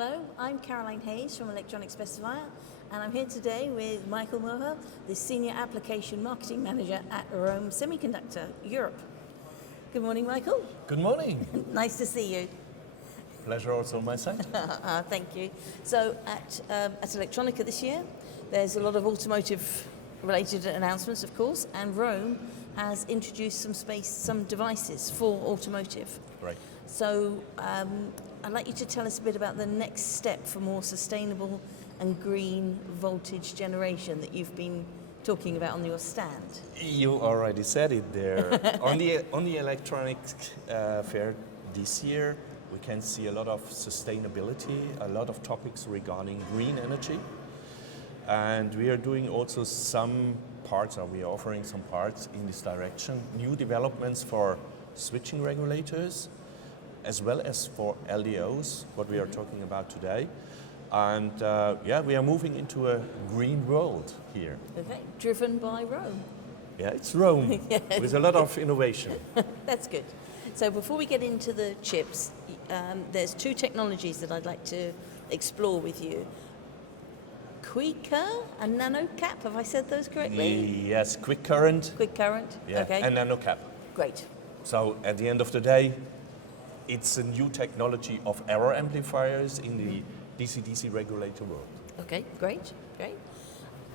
Hello, I'm Caroline Hayes from Electronic Specifier, and I'm here today with Michael Maurer, the Senior Application Marketing Manager at Rohm Semiconductor, Europe. Good morning, Michael. Good morning. Nice to see you. Pleasure also on my side. Thank you. So at Electronica this year, there's a lot of automotive-related announcements, of course, and Rohm has introduced some devices for automotive. Right. So I'd like you to tell us a bit about the next step for more sustainable and green voltage generation that you've been talking about on your stand. You already said it there. on the electronics fair this year, we can see a lot of sustainability, a lot of topics regarding green energy. And we are doing also some parts, or we are offering some parts in this direction. New developments for switching regulators, as well as for LDOs, what we are talking about today. And we are moving into a green world here. Okay, driven by Rohm. Yeah, it's Rohm, Yes. with a lot of innovation. That's good. So before we get into the chips, there's two technologies that I'd like to explore with you. QuiCur and NanoCap, have I said those correctly? Yes, QuiCurrent. QuiCurrent, Yeah, okay. and NanoCap. Great. So at the end of the day, it's a new technology of error amplifiers in the DC-DC regulator world. Okay, great.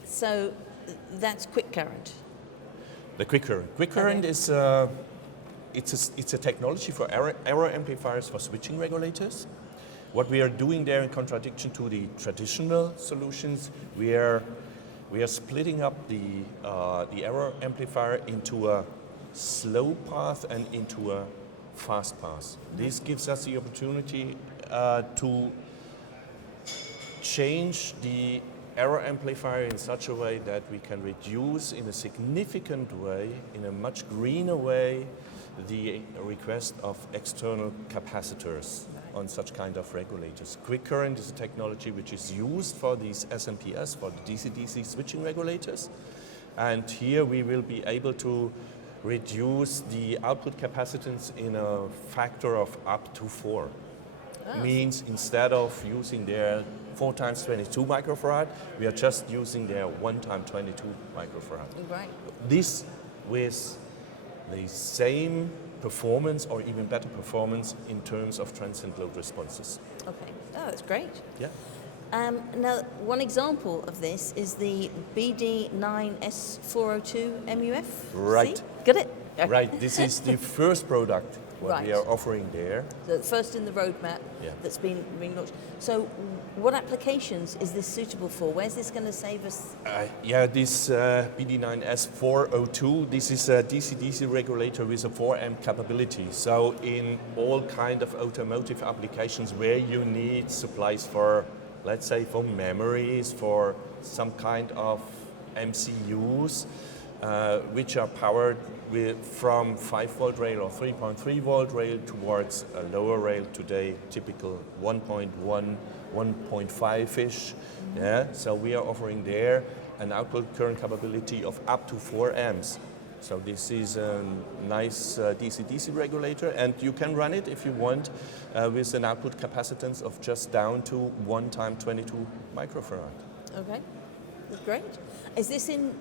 So that's QuiCurrent. The QuiCurrent. QuiCurrent Okay. is it's a technology for error amplifiers for switching regulators. What we are doing there, in contradiction to the traditional solutions, we are splitting up the error amplifier into a slow path and into a fast path. This gives us the opportunity to change the error amplifier in such a way that we can reduce in a significant way, in a much greener way, the request of external capacitors on such kind of regulators. QuiCurrent is a technology which is used for these SMPS, for the DC-DC switching regulators. And here we will be able to reduce the output capacitance in a factor of up to 4. Oh. Means instead of using their 4 times 22 microfarad, we are just using their 1 times 22 microfarad. Right. This with the same performance or even better performance in terms of transient load responses. Okay. Oh, that's great. Yeah. Now, one example of this is the BD9S402 MUF. Right. See? Got it? Okay. Right. This is the first product what we Right. are offering there. So the first in the roadmap Yeah. that's been launched. So what applications is this suitable for? Where's this going to save us? This BD9S402, this is a DC-DC regulator with a 4 amp capability. So in all kind of automotive applications where you need supplies for, let's say, for memories, for some kind of MCUs, which are powered from 5-volt rail or 3.3-volt rail towards a lower rail today, typical 1.1, 1.5-ish. Yeah, so we are offering there an output current capability of up to 4 amps. So this is a nice DC-DC regulator, and you can run it if you want with an output capacitance of just down to 1 times 22 microfarad. Okay, that's great. Is this in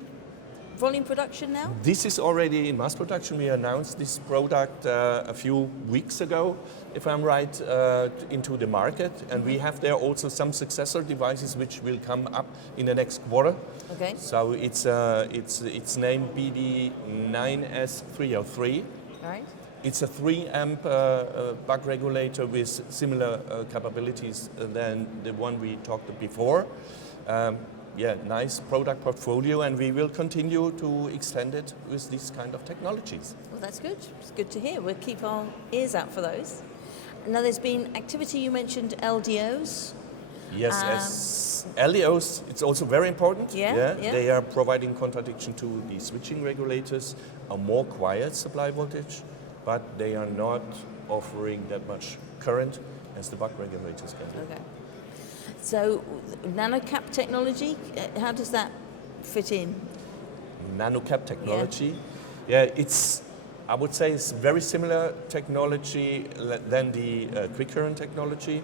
volume production now? This is already in mass production. We announced this product a few weeks ago, if I'm right, into the market. And we have there also some successor devices which will come up in the next quarter. Okay. So it's named BD9S303. All right. It's a 3 amp buck regulator with similar capabilities than the one we talked before. Nice product portfolio, and we will continue to extend it with these kind of technologies. Well, that's good. It's good to hear. We'll keep our ears out for those. Now, there's been activity, you mentioned LDOs. Yes, as LDOs, it's also very important. Yeah. They are providing contradiction to the switching regulators, a more quiet supply voltage, but they are not offering that much current as the buck regulators can do. Okay. So, NanoCap technology, how does that fit in? NanoCap technology, I would say it's very similar technology than the QuiCurrent technology.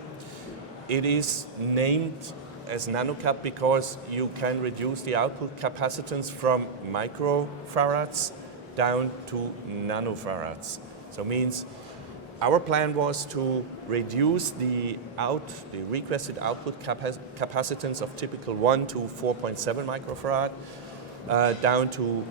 It is named as NanoCap because you can reduce the output capacitance from microfarads down to nanofarads. So means our plan was to reduce the requested output capacitance of typical 1 to 4.7 microfarad down to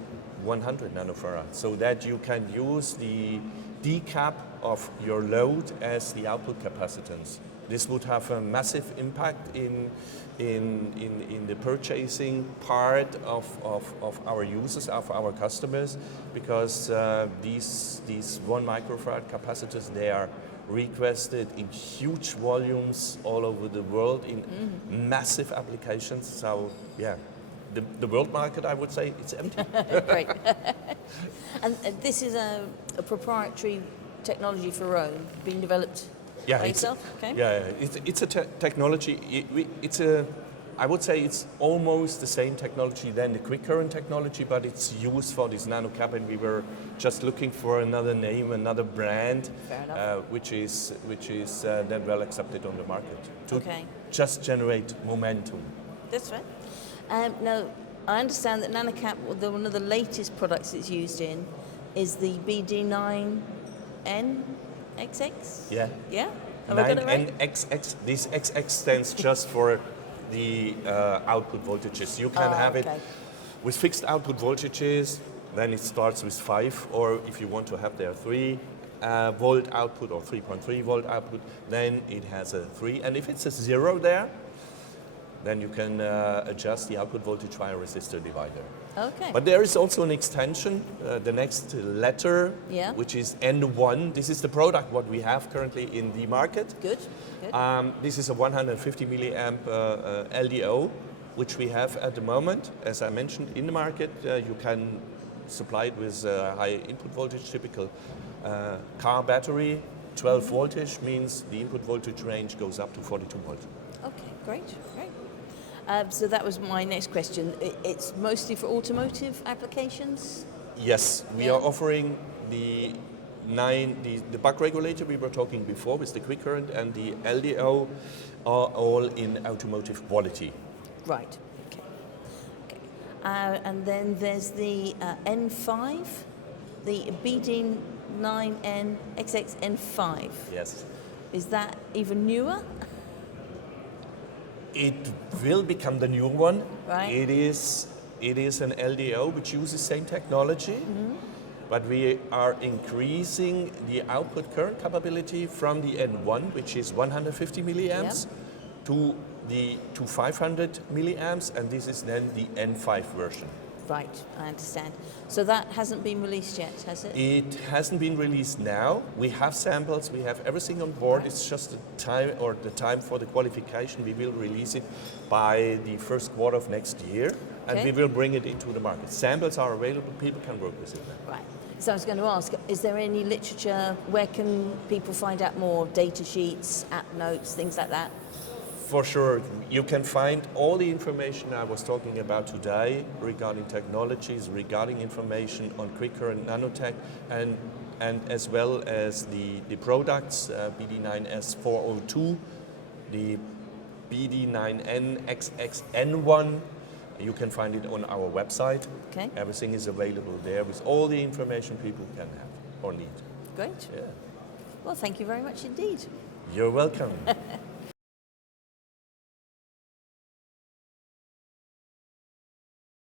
100 nanofarads, so that you can use the decap of your load as the output capacitance. This would have a massive impact in the purchasing part of our users, of our customers, because these 1 microfarad capacitors, they are requested in huge volumes all over the world in massive applications. So yeah, the world market, I would say, it's empty. Great. And this is a proprietary technology for Rohm being developed by yourself? Okay. Yeah, it's a technology. I would say it's almost the same technology than the QuiCur technology, but it's used for this NanoCap, and we were just looking for another name, another brand, which is then well accepted on the market to just generate momentum. That's right. Now, I understand that NanoCap, one of the latest products it's used in, is the BD9NXX? Yeah. Yeah? Have I got it right? 9NXX. This XX stands just for the output voltages. You can have it with fixed output voltages, then it starts with 5, or if you want to have there 3 volt output or 3.3 volt output, then it has a 3. And if it's a 0 there, then you can adjust the output voltage via resistor divider. Okay. But there is also an extension, the next letter, which is N1. This is the product what we have currently in the market. Good. This is a 150 milliamp LDO, which we have at the moment. As I mentioned, in the market, you can supply it with high input voltage, typical car battery. 12 voltage means the input voltage range goes up to 42 volts. Okay, great. So that was my next question. It's mostly for automotive applications? Yes, we are offering the buck regulator we were talking before with the QuiCur and the LDO are all in automotive quality. Right, okay. And then there's the N5, the BD9NXXN5. Yes. Is that even newer? It will become the new one. Right. It is an LDO which uses same technology, but we are increasing the output current capability from the N1, which is 150 milliamps, to 500 milliamps, and this is then the N5 version. Right, I understand. So that hasn't been released yet, has it? It hasn't been released now. We have samples, we have everything on board. Right. It's just the time for the qualification. We will release it by the first quarter of next year, and we will bring it into the market. Samples are available, people can work with it now. Right. So I was going to ask, is there any literature, where can people find out more, data sheets, app notes, things like that? For sure, you can find all the information I was talking about today regarding technologies, regarding information on QuiCur and NanoTech, and as well as the products, BD9S402, the BD9NXXN1. You can find it on our website. Okay. Everything is available there with all the information people can have or need. Great. Yeah. Well, thank you very much indeed. You're welcome.